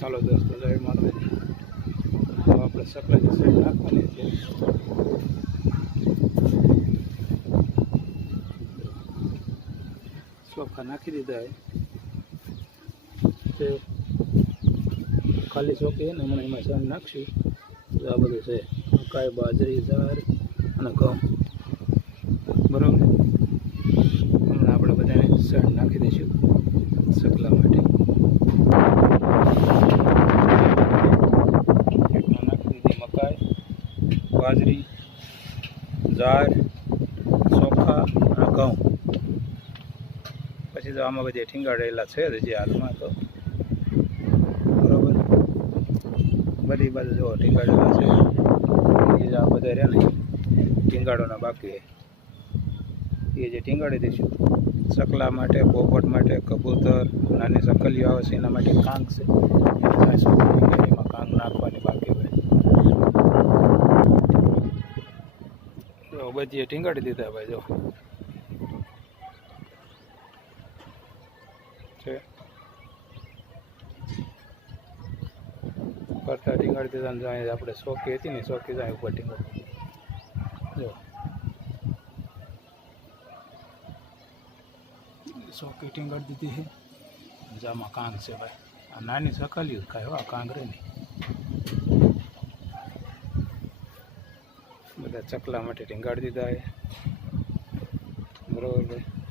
ચાલો દોસ્તો જય માતાજી આપણે સકલાજી સાઈડ નાખવાની છે. ચોખા નાખી દીધા તે ખાલી ચોખી ને હમણાં એમાં સાંજ નાખશું. તો આ બધું છે. મકાઈ બાજરી દાળ અને ઘઉં. બરાબર હમણાં આપણે બધાને સાંજ નાખી દઈશું સકલા માટે એકમાં નાખી દીધી મકાઈ બાજરી જાર ચોખા અને ઘઉં. પછી તો આમાં બધી ઠીંગાડેલા છે જ જે હાલમાં તો. બરોબર? બધી બાજુ જો ઠીંગાડેલા છે. એ આ બધા રહ્યા ને ટીંગાડોના બાકી એ જે ટીંગાડી દઈશું. સકલા માટે, પોપટ માટે, કબૂતર, નાની સકલીઓ આવે છે, એના માટે કાંક છે આ સકલી ટીંગાડી એમાં કાંગ નાખવાની બાકી હોય બધી ટીંગાડી દીધા ભાઈ જો. છે. કરતા ટીંગાડી દીધા ને આપણે સોકી હતી ને સોકી જાય ઉપર ટીંગાડી. જો. સોકી ટીંગાડી દીધી છે. જામાં કાંગ છે ભાઈ. આ નાની સકલ્યું હો આ કાંગ રે નહીં બધા ચકલા માટે ટીંગાડી દીધા છે. બરાબર ભાઈ